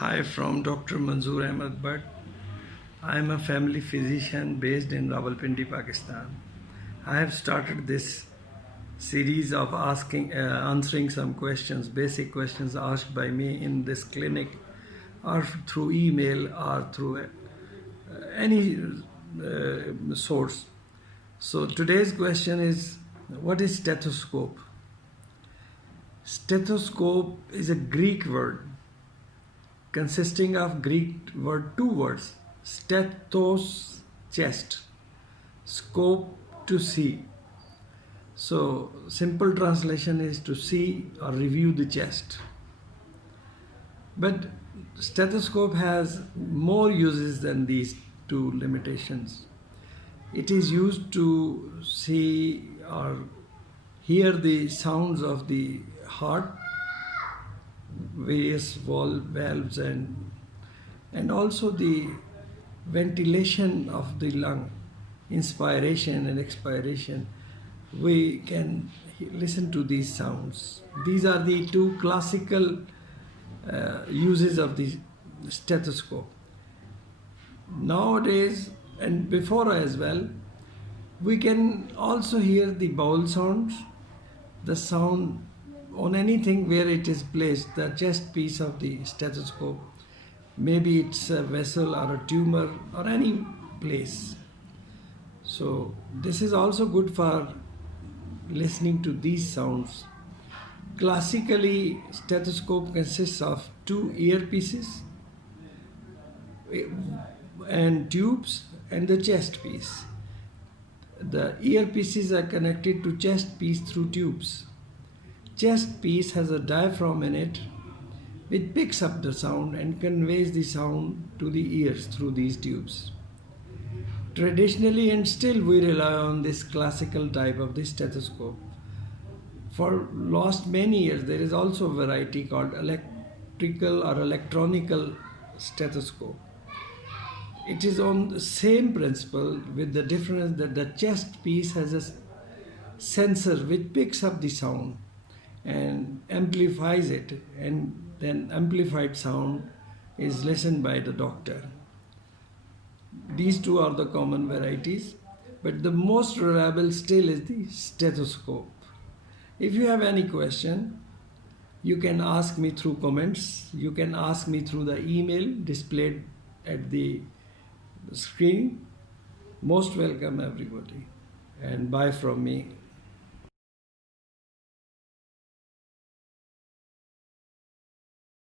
Hi from Dr. Manzoor Ahmed, but I am a family physician based in Rawalpindi, Pakistan. I have started this series of answering some questions, basic questions asked by me in this clinic, or through email or through any source. So today's question is, what is stethoscope? Stethoscope is a Greek word consisting of two words, stethos, chest, scope, to see. So simple translation is to see or review the chest. But stethoscope has more uses than these two limitations. It is used to see or hear the sounds of the heart, various valves, and also the ventilation of the lung, inspiration and expiration. We can listen to these sounds. These are the two classical uses of the stethoscope. Nowadays, and before as well, we can also hear the bowel sounds, the sound on anything where it is placed, the chest piece of the stethoscope. Maybe it's a vessel or a tumor or any place. So this is also good for listening to these sounds. Classically, stethoscope consists of two earpieces and tubes and the chest piece. The earpieces are connected to chest piece through tubes. Chest piece has a diaphragm in it which picks up the sound and conveys the sound to the ears through these tubes. Traditionally and still we rely on this classical type of the stethoscope. For last many years there is also a variety called electrical or electronical stethoscope. It is on the same principle with the difference that the chest piece has a sensor which picks up the sound and amplifies it, and then amplified sound is listened by the doctor. These two are the common varieties, but the most reliable still is the stethoscope. If you have any question, you can ask me through comments, you can ask me through the email displayed at the screen. Most welcome everybody, and bye from me.